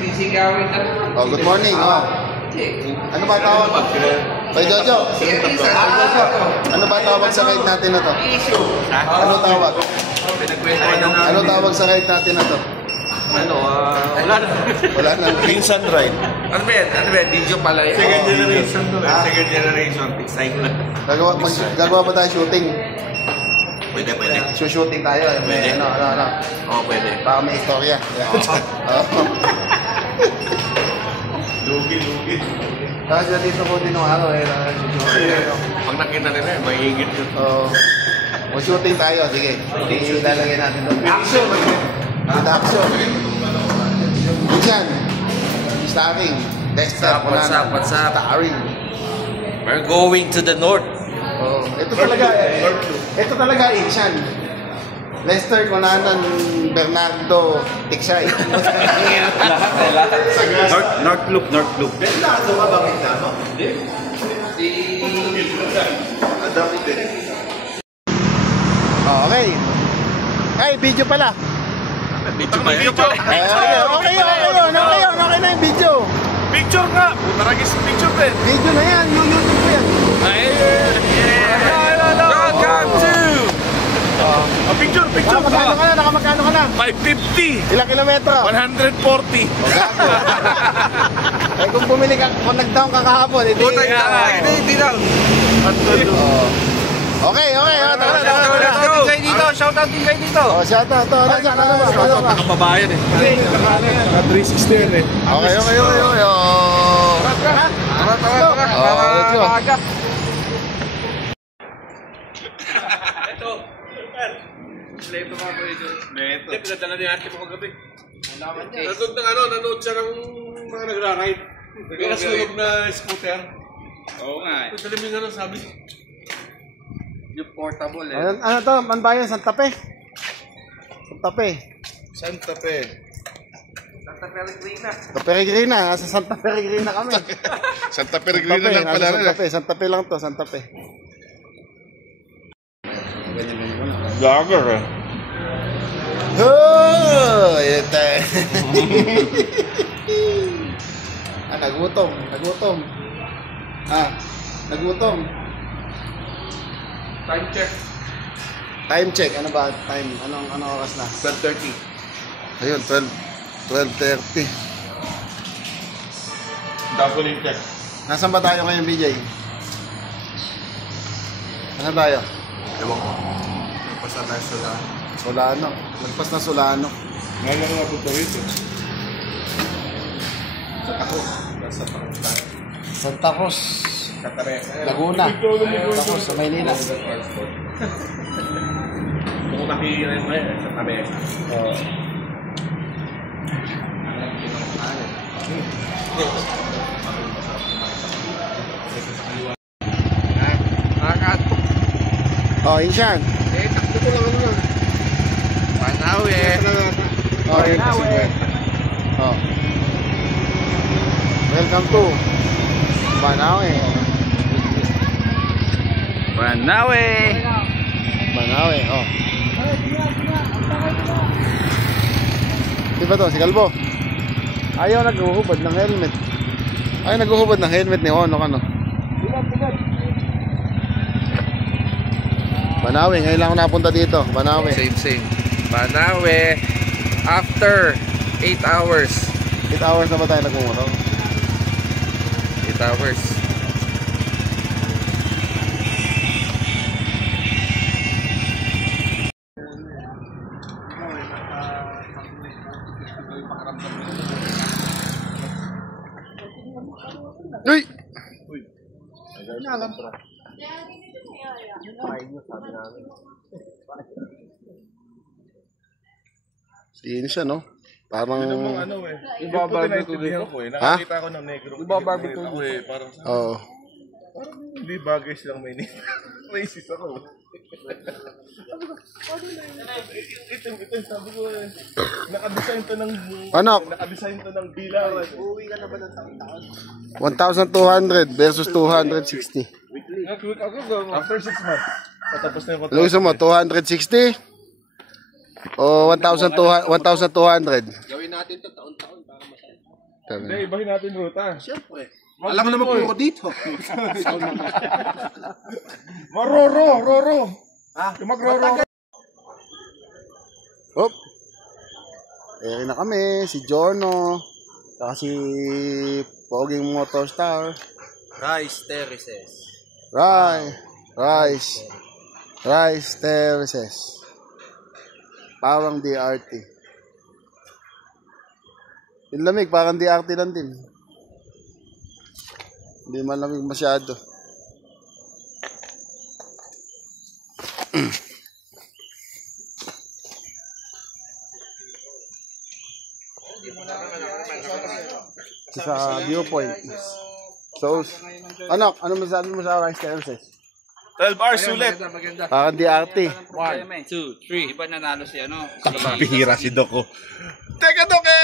Sisigawan na. Oh, good morning. Oh. Ano ba tawag? Kay Jojo. Ano ba tawag sa kahit natin na to? Ano tawag? Ano tawag sa kahit natin na to? Wala na. Wala na. Minsan ride. Ano ba yan? Video pala yun. Second generation to. Second generation. Fixed na. Gagawa ba tayo shooting? Pwede. Shooting tayo. Pwede. Ano. Oo, pwede. Baka may istorya. Lugi. Tapos dito po din ng araw Pag nakita nila, mahigit yun. Shooting tayo. Sige. Ilalagay natin doon. Action! Action! Diyan. Starring. Dexter. What's up? Starring. We're going to the north. Ito talaga Ichan. Lester Conanan Bernardo Tiksay. North Loop. Bernardo ka ba Bernardo? Okay. Ay, video pala. Video pa yan. Okay na yung video. Picture nga! Maragis picture din. Video na yan, yung YouTube ko yan. Welcome to Picture. Nakamagkano ka na? 550. Ilang kilometro? 140. Eh kung bumili ka, kung nag-down ka kahapon, Hindi daw. Okay. Let's go. Shout out din kayo dito. Shout out. Nakababayan eh. Naka 360 yun eh. Okay. Let's go. Leto ka po ito. Leto. Hindi, pinadala ni ate mo kagabi. Nanood siya ng mga nagra-ride. Nagkasunog na scooter. Oo nga eh. Pinadala mo yung sabi. Yung portable eh. Ano to? Manbayan, Santa Fe. Santa Peregrina. Santa Peregrina. Nasa Santa Peregrina kami. Santa Peregrina lang pala rin. Santa Fe lang to, Santa Fe. Jogger eh. Oh, ito. Nagutom. Nagutom. Time check. Ano ba? Time. Anong oras na? 12:30. Ayun, 12:30. Dazzling check. Nasaan ba tayo ngayon, BJ? Nasaan tayo? Ewan ko. Nagpasa tayo Solano. Lagpas na Solano. Ngayon nga po ito. Santa Cruz. Laguna. Santa Cruz, sa Maynila. Kung nakikita mo eh, sa Tabesa. Insyan. Takbo ko lang ano. Manawe. Welcome to Manawe. Di ba to? Si Kalbo? Ayaw naghuhubad ng helmet. Ni Ono kano. Manawe, ngayon lang ako napunta dito. Manawe. Same. Manawe. After 8 hours. 8 hours na ba tayo nagmumotor? 8 hours. Uy! Yun siya, no? Parang... ano eh. Ibabarbecue ko eh. Nakakita ko ng negro. Ibabarbecue ko eh. Parang hindi bagay silang may negro. Racist ako. Ito, sabi ko eh. Nakadesign to ng... Nakadesign to ng bilang. Uuwi ka na ba ng taon? 1,200 versus 260. After 6 months. Patapos na yung Ano gusto mo? 260? O 1,200? Gawin natin to taon-taon para masaya. Hindi, ibahin natin ruta. Siyempre. Alam mo naman kung ako dito. Roro. Yung magroro. Hop. Eri na kami, si Jono, saka si Poging Motorstar. Rice Terraces. Rice Terraces. Parang DRT. Yung lamig, parang DRT lang din. Hindi malamig masyado. Sa viewpoint. So, ano masasabi mo sa Rice Terraces? 12 hours sulit. Parang DRT. 1, 2, 3. Iba nanalo si ano? Bihira si Doko. Teka, Doke!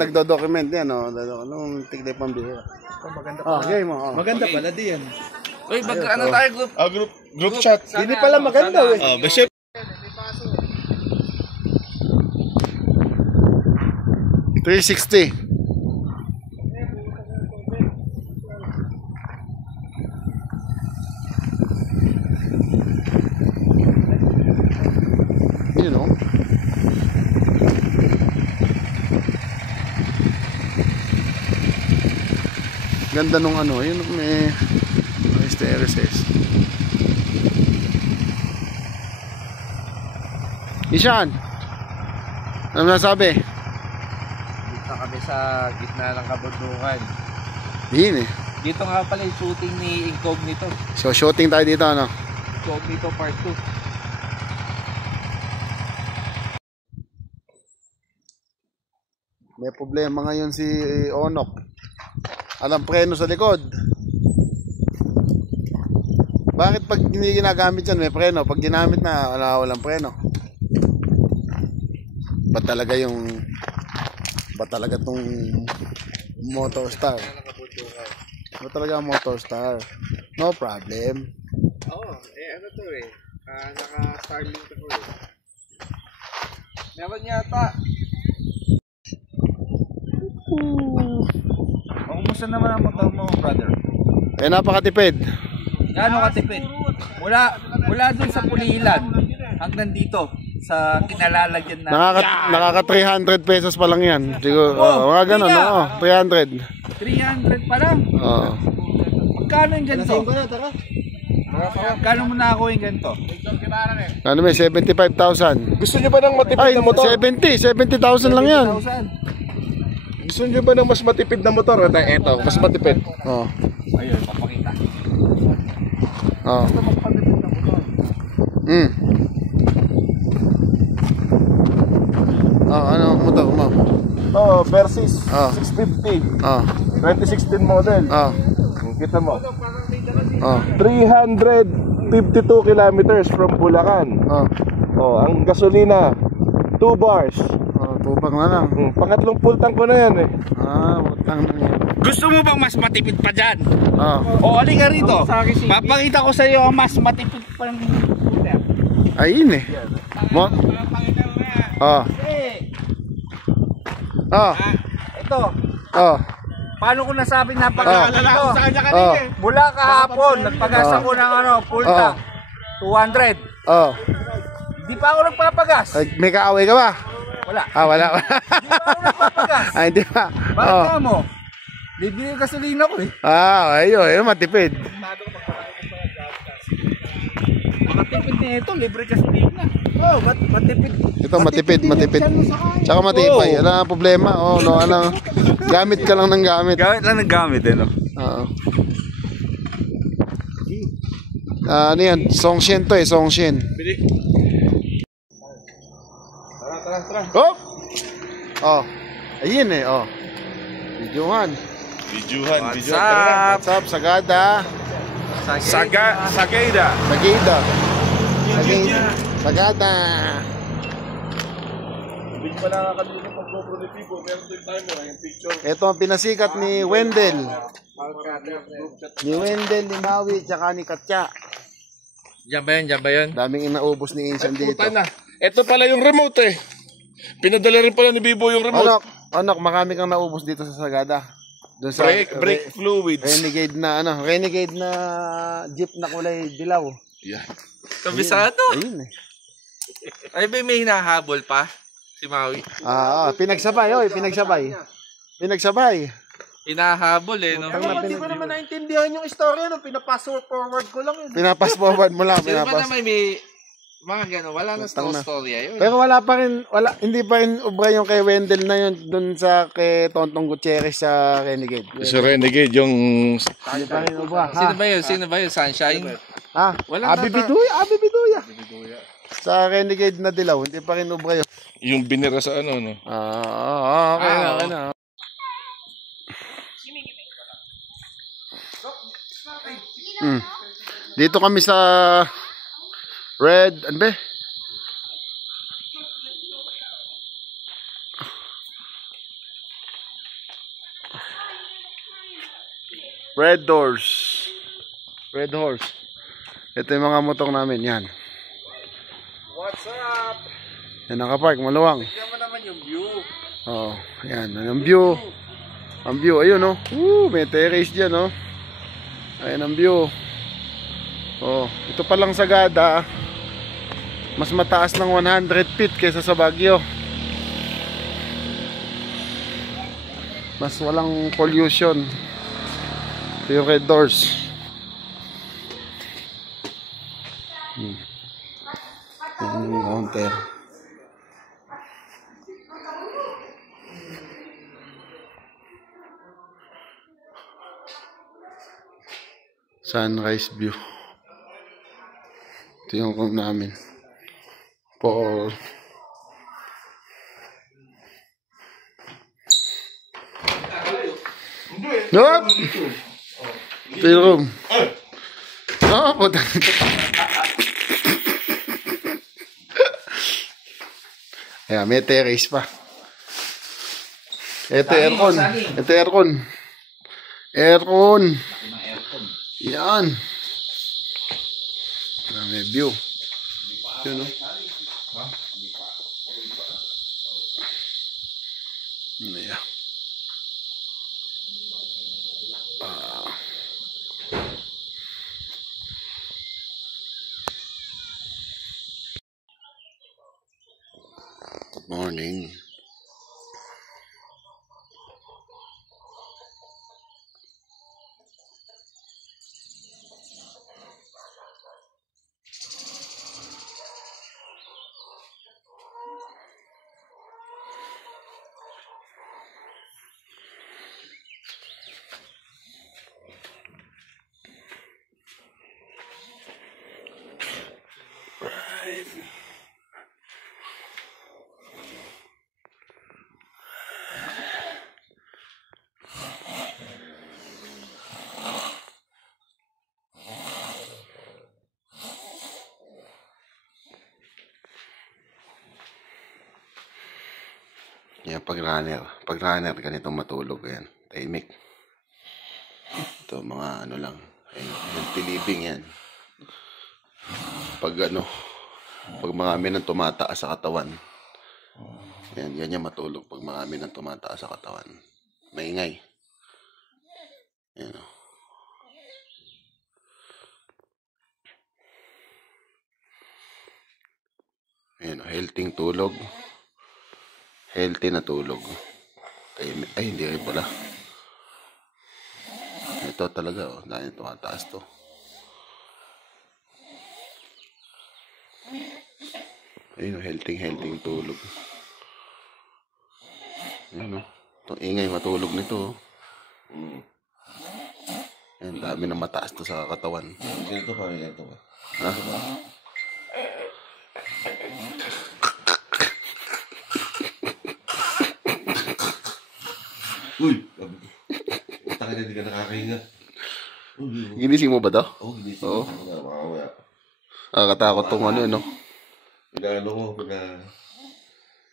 Nagdo-document yan, no? Anong tiglay pang bihira? Game mo. Maganda pala di yan. Uy, ano tayo group? Group chat. Hindi pala maganda eh. Bishop. $360. You know. Ganda nung ano, yun may Terraces. Ishan, ano nasabi? Dito kami sa gitna ng kabundukan. Yun eh. Dito nga pala yung shooting ni Incognito. So shooting tayo dito, ano? Incognito Part 2. May problema ngayon si Onok. Alam preno sa likod. Bakit pag hindi ginagamit yan may preno? Pag ginamit na walang preno. Ba talaga tong Motorstar? Ba talaga Motorstar? No problem. Oo, ano to eh. Naka-Starlink ako eh. Meron yata. Kumusta naman ang motor mo, brother? Napakatipid. Gaano katipid? Mula dun sa Pulilan hanggang dito sa kinalalagyan na. Nakaka 300 pesos pa lang yan. Siguro, mga ganun, 300. 300 pa lang? Oo. Magkano yung ganito? Magkano mo na ako yung ganito? Ano may 75,000. Gusto nyo ba ng matipid Ay, na motor? 70,000 lang yan. 70,000. Gusto nyo ba ng mas matipid na motor? Eto, mas matipid. Oo. Ayun, papakita. Oo. Ito magpapatipid na motor. Ano motor mo? Versys Ah. 650. 2016 model. Kita mo. 352 kilometers from Bulacan. Ang gasolina 2 bars. Tubang na lang. Pangatlong full tank ko na yan eh. Utang na yan. Gusto mo bang mas matipid pa dyan? Oo. O, halika rito. Papakita ko sa iyo ang mas matipid pa ng scooter. Ayun eh. Ito. Paano ko nasabi napakaalala ko sa kanya kanina eh. Mula kahapon, nagpagas ako ng full tank. 200. Hindi pa ako nagpapagas. May kaaway ka ba? Wala. Wala. Hindi pa ako nagpapagas. Hindi pa. Bakit ka mo? Bibili yung gasolina ko eh. Ayun, matipid. Matipid na ito, libre gasolina. Matipid. Ito matipid. Tsaka matipay. Ano ang problema? Gamit ka lang ng gamit. Gamit lang ng gamit eh, no? Oo. Ano yan? Songshen to eh, Songshen. Tara. Ayun eh, Videohan. What's up? What's up, Sagada? Sagada. Sagada. Hindi pa nakakalimutan pag-GoPro ni Pico. Meron din tayo mo yung picture. Ito ang pinasikat ni Wendell. Ni Maui, tsaka ni Katya. Diyan ba yun? Daming inaubos ni Insan dito. Puta na. Ito pala yung remote eh. Pinadala rin pala ni Bibo yung remote. Anak, marami kang naubos dito sa Sagada. Doon sa Brake fluids. Renegade na jeep na kulay dilaw. Yeah. Kabisado. Ayun eh. Ay, may hinahabol pa si Maui. Pinagsabay. Hinahabol eh, no? Hindi ko naman naintindihan yung istorya, no? Pinapass forward ko lang yun. Pinapass forward mo lang. Sino ba naman may mga gano'n? Wala na storya yun. Pero hindi pa rin ubra yung kay Wendell na yun dun sa kay Tontong Gutierrez sa Renegade. Sa Renegade yung... Hindi pa rin ubra. Sino ba yun? Sunshine? Wala Abi Biduya. Sa Renegade na dilaw, hindi pa rin ubra yun. Yung binira sa ano, no? Okay na. Dito kami sa Red, ano ba? Red Horse. Ito yung mga motor namin, yan. What's up? Yan nakapark, maluwang. Tignan mo naman yung view. Oh, yan, ang view. Ang view, ayun oh. May terrace dyan oh. Ayan ang view. Oh, ito pa lang Sagada. Mas mataas ng 100 feet kaysa sa Baguio. Mas walang pollution. Ito yung Red Doors. Yan yung counter. Sunrise view. Ito yung room namin. Paul. Nope! Ito yung room. Puta. Ayan, may terrace pa. Ito aircon. Yan. May view. Yun, no? Yeah. Good morning. Yan, pag runner, ganito matulog, yan, tahimik. Ito, mga ano lang, healthy living yan. Pag marami nang tumataas sa katawan, yan yung matulog pag marami nang tumataas sa katawan. Maingay. Yan o. Yan o, healthy tulog. Healthy na tulog. Ay, hindi rin pala. Ito talaga, oh. Dahil tumataas to. Ayun, healthy tulog. Ayun, oh. Itong ingay matulog nito, oh. Ayun, dami na mataas to sa katawan. Ganito ba? Ha? Uy! Taka na, hindi ka nakakahinga. Ginising mo ba to? Oo, ginising. Oo. Makakawaya. Nakakatakot tong ano, no? Pinaano ko,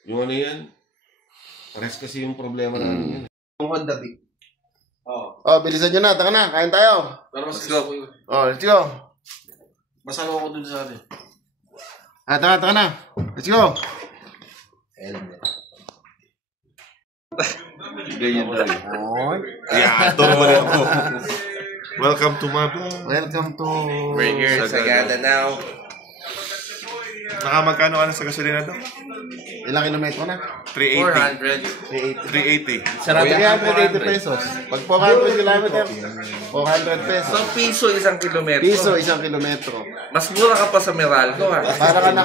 yung ano yan, pares kasi yung problema namin yan. Yung Honda Beat. Oh, bilisan nyo na. Taka na. Kain tayo. Pero mas gusto ko yun. Oh, let's go. Masalo ako dun sa atin. Tara na. Let's go. Ganyan na rin. Yeah, turban ako. Welcome to my vlog. Welcome to... We're here in Sagada now. Nakamagkano ka na sa gasolina daw? Ilang kilometro na? 380. 400. 380. Sarap 380 pesos. Pag 400 kilometer, 400 pesos. So, piso isang kilometro. Piso, 1 kilometro. Mas mura ka pa sa Meralco, ha? Para ka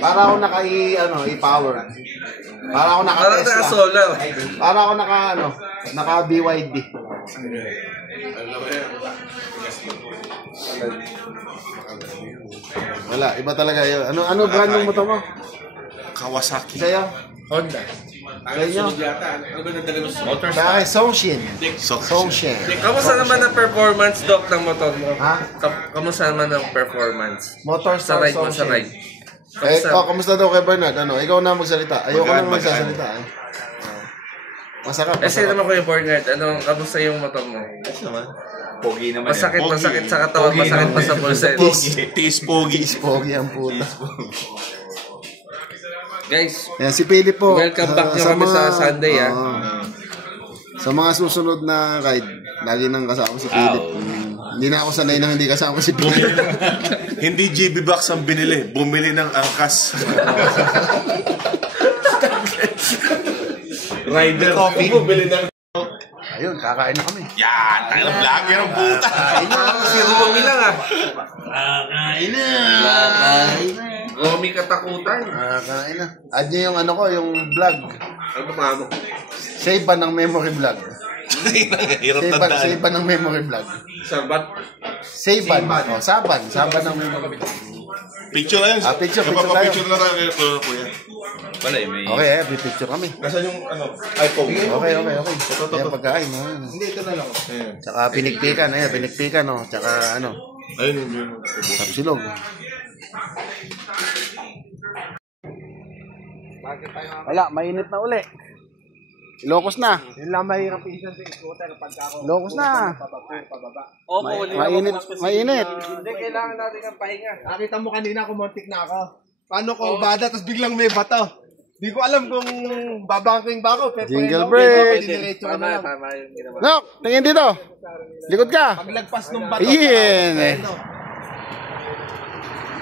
para ako i-power. Para ako Parang naka-Tesla. naka-solar. Para ako naka-BYD. Wala, iba talaga yun. Ano brand ng motor mo? Kawasaki. Sa'yo? Honda. Sa inyo? Ano ba nandali mo? Sa akin, Songshin. Songshin. Kamusta naman ang performance, Doc, ng motor mo? Ha? Kamusta naman ang performance? Motor Sa ride mo, sa ride. Kamusta daw kay Bernard? Ikaw na magsalita. Ayoko na magsasalita. Masarap. Kasi naman Kuya Bernard, kamusta yung motor mo? Pogi naman. Masakit sa katawan, masakit pa sa pulses. Tiis pogi. Pogi ang puta. Guys, Yan, si Philip po. welcome back nyo kami sa Sunday, ha? Sa mga susunod na ride, lagi nang kasama si Philip. Hindi na ako sanay nang hindi kasama si Philip. Hindi GB Box ang binili. Bumili ng angkas. Rider coffee. Bumili ng... Ayun, kakain na kami. Yan! Tayo ng vlogger ang puta. Si Romy lang, ha? Kakain na. Romy katakutan. Kakain na. Add nyo yung yung vlog. Ano ba mo? Save ba ng memory vlog? Hirap tandaan. Save ba ng memory vlog? Sabat. Save ba? Oh, saban. Saban ng memory vlog. Picture na yun. Picture tayo. Napapapicture na tayo kay kuya. Wala may... Okay, picture kami. Nasaan yung iPhone? Okay. Yan pagkain. Hindi, ito na lang. Tsaka pinigpikan. Pinigpikan. Tsaka Ayun yung... sapsilog. Wala, mainit na uli. Ilocos na. Yun lang mahirap isan sa scooter pagka ako. Ilocos na. Pababa. Mainit. Hindi, kailangan natin ng pahinga. Nakita mo kanina kumontik na ako. Paano ko bada tapos biglang may bato. Di ko alam kung babangking ba ako. Pero Jingle break. Tama yung ginawa. Nok, tingin dito. Likod ka. Paglagpas ng bato. Iyan.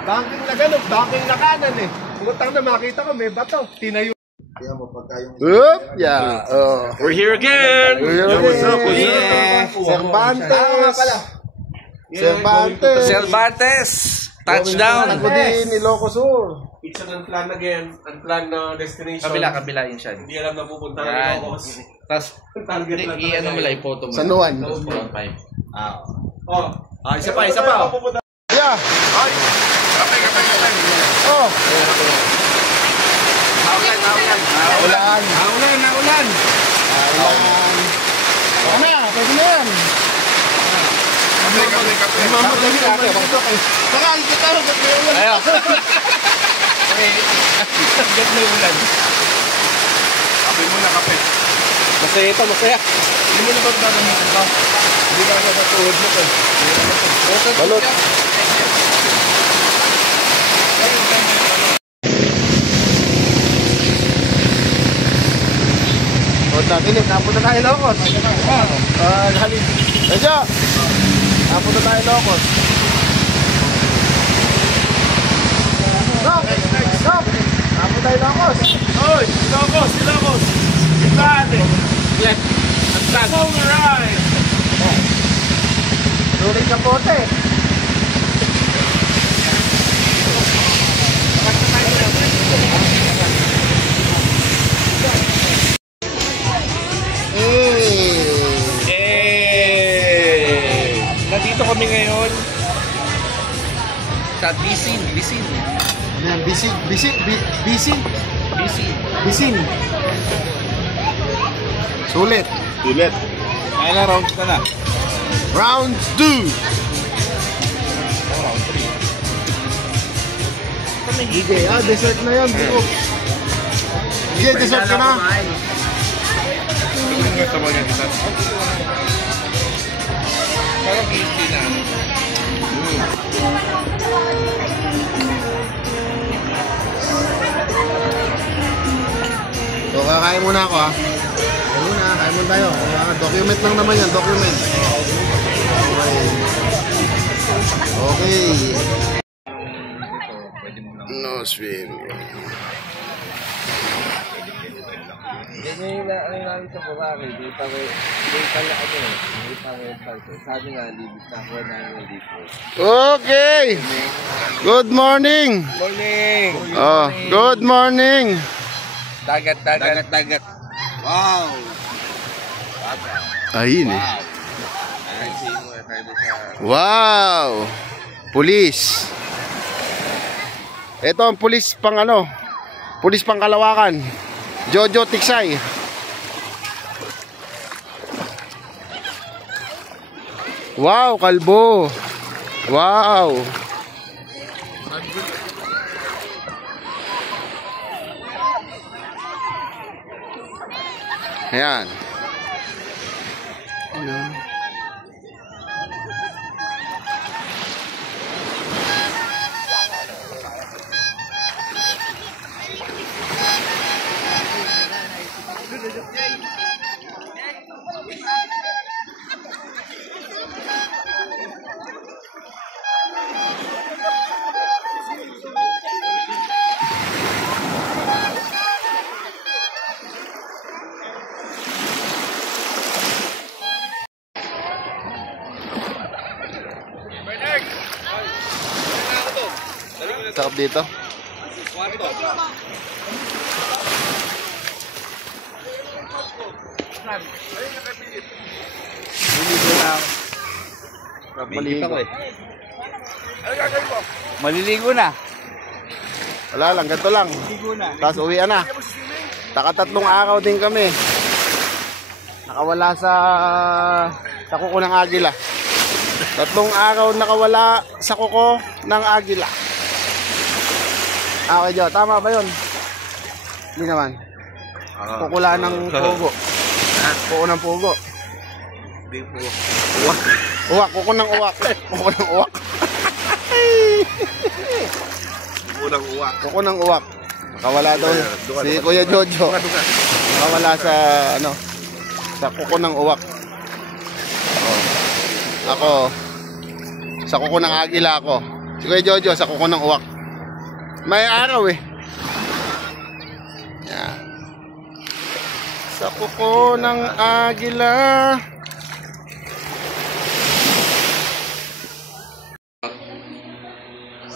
Banking na gano'n, banking na kanan eh. Putang na makita ko may bato. Tinayo. Oop, yeah. We're here again! What's up? Cervantes! Touchdown! Ako din, Ilocos Sur. It's an unplanned again. Unplanned na destination. Kabila yun siya. Hindi alam na pupunta Yan. ng Ilocos. Tapos, Target lang i-ano mo lang, i-photo mo. San Juan. Isa pa. Yeah. Oh. Naulan. Ano na, pwede na yan. Mamadali ako. Baka ikita ako sa ulan. Ayaw. Get na yung ulan. Kape muna, kape. Masaya ito, masaya. Hindi mo na ba dadamitin ka? Hindi ka sa tuhod mo to. Balot. Napilit, napunta tayo Ilocos. Halin. Medyo. Napunta tayo Ilocos. Stop! Napunta tayo Ilocos. Hoy! Ilocos! Itane! Left. Alright! Tuloy sa pote. Nandito kami ngayon sa Bisin. Ayan, Bisin. Sulit. Kaya na round ka na. Round 2. DJ, dessert na yan, bro. DJ, dessert ka na. Parang easy na. kain muna ako ha. Kain muna tayo. Document lang naman yan, document. Okay. No swimming. Yan yung namin sa Boracay. Di pa sabi nga, libis na ako namin dito. Okay. Good morning. Morning! Oh, good morning. Dagat. Wow! Ayun eh. Wow! Pulis. Ito ang pulis pang ano? Pulis pang Kalawakan. Jojo Tiksay. Wow, kalbo. Wow. Ayan. Sarap dito. Maliligo na. Wala lang, ganito lang. Tapos uwian na. Tatlong araw din kami. Nakawala sa kuko ng agila. 3 araw nakawala sa kuko ng agila. Okay, Jo. Tama ba yun? Hindi naman. Kukula ng pugo. Kuko ng pugo. Uwak. Kuko ng uwak. Kuko ng uwak. Kuko ng uwak. Nakawala daw si Kuya Jojo. Nakawala sa sa kuko ng uwak. Ako sa kuko ng agila ako. Si Kuya Jojo sa kuko ng uwak. May araw eh. Yan. Sa kuko ng agila.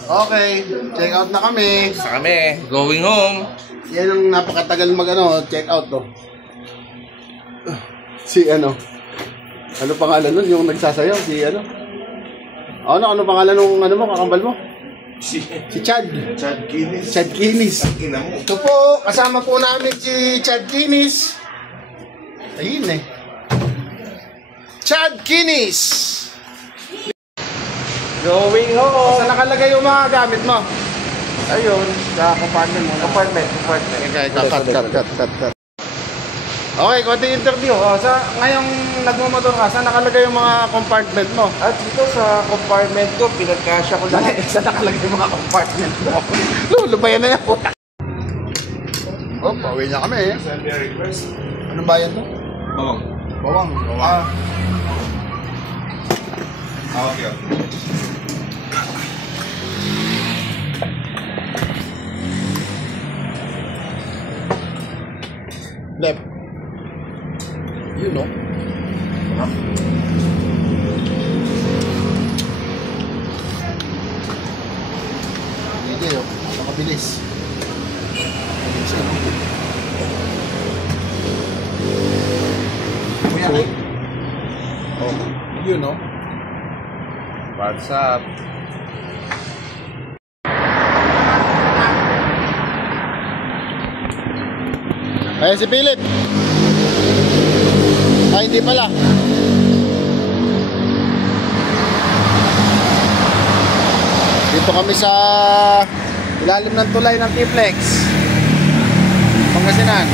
Okay, check out na kami. Sa kami, going home. Yan ang napakatagal check out to. Si ano pangalan nun yung nagsasayaw? Si ano pangalan nung mo, kakambal mo? Si Chad. Chad Kinis. Ito po, kasama po namin si Chad Kinis. Ayun eh. Chad Kinis. Going home. Saan nakalagay yung mga gamit mo? Ayun, sa compartment mo. Compartment. Okay, cut. Okay, konti interview. Ngayong nagmamotor ka, saan nakalagay yung mga compartment mo? At dito sa compartment ko, pinagkasya ko lang. Saan nakalagay yung mga compartment mo? Lubayan na yan po. Oh, pauwi na kami eh. Anong bayan to? Bawang. Okay. Left. You know. Hindi yun. Nakabilis. Oh, you know. What's up? Ayan si Philip. Ay, hindi pala. Dito kami sa ilalim ng tulay ng T-Flex, Pangasinan.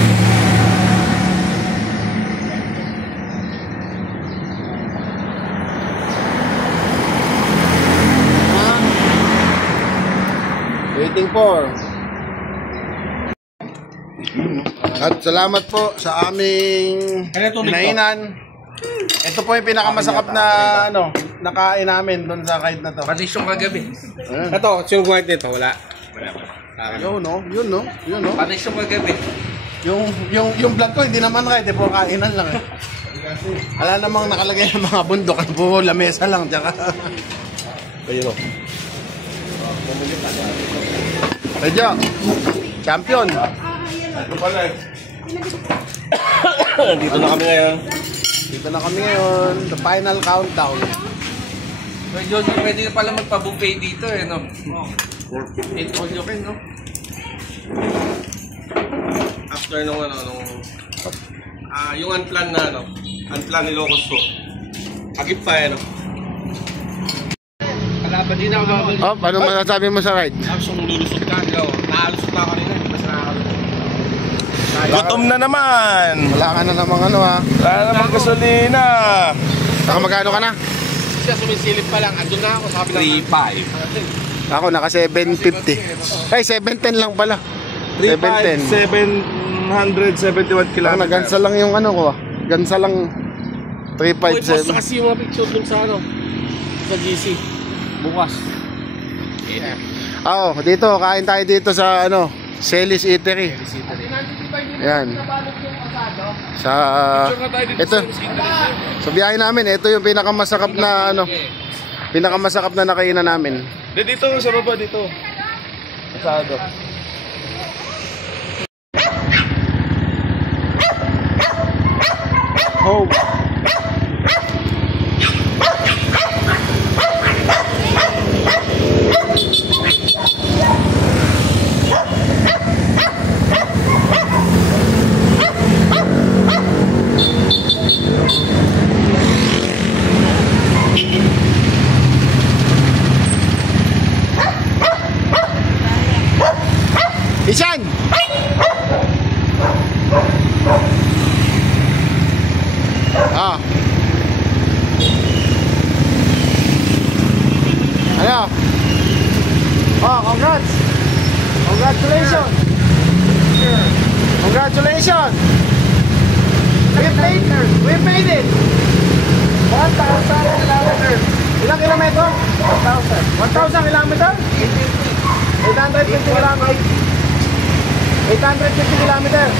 Waiting for At salamat po sa aming hinainan. Ito po yung pinakamasakap na nakain namin doon sa kahit na to. Patis yung kagabi. Ito, sino gumawa nito? Wala. Yun no. Patis yung kagabi. Yung vlog ko hindi naman kahit puro kainan lang eh. Wala namang nakalagay ng mga bundok at puro lamesa lang tsaka. Ayun o. Medyo champion. Dito na kami ngayon. Dito na kami ngayon. The final countdown. Pwede ka pala magpa-buffet dito eh, no? Eat all you can, no? After nung yung unplanned na unplanned ni Locos to. Agip pa Kalaban din ako naman. Oh, paano masasabi mo sa ride? Tapos yung lulusot ka, nakalusot na kanina, hindi pa sila nakalusot. Gutom na naman. Wala ka na namang ha. Wala namang gasolina. Saka magkano ka na? Siya sumisilip pa lang, andun na ako, sabi lang. 3-5. Ako naka 750. Ay 710 lang pala. 710. 771 Ako kilometers. gansa lang yung ko ah. Gansa lang Uy, post 357. kasi yung mga picture dun sa sa GC. Bukas. Oo, dito kain tayo dito sa Celis Eatery. Yan. Sa ito. Sa biyahe namin, ito yung pinakamasakap na pinakamasakap na nakainan namin. Dito sa baba dito. Asado. Home. Isan! Ah. Ano? Oh, congrats! Congratulations! Congratulations! We made it! 1,000 kilometers. Ilang kilometro? 1,000 kilometers? 850 kilometers. 850 kilometers.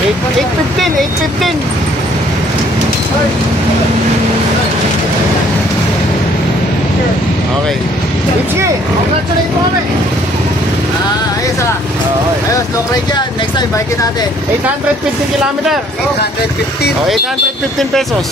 815. Okay. Itchy, congratulate mo kami. Ayos Ayos, long ride yan. Next time, bikin natin. 815 kilometers. 815. Oh, 815 pesos.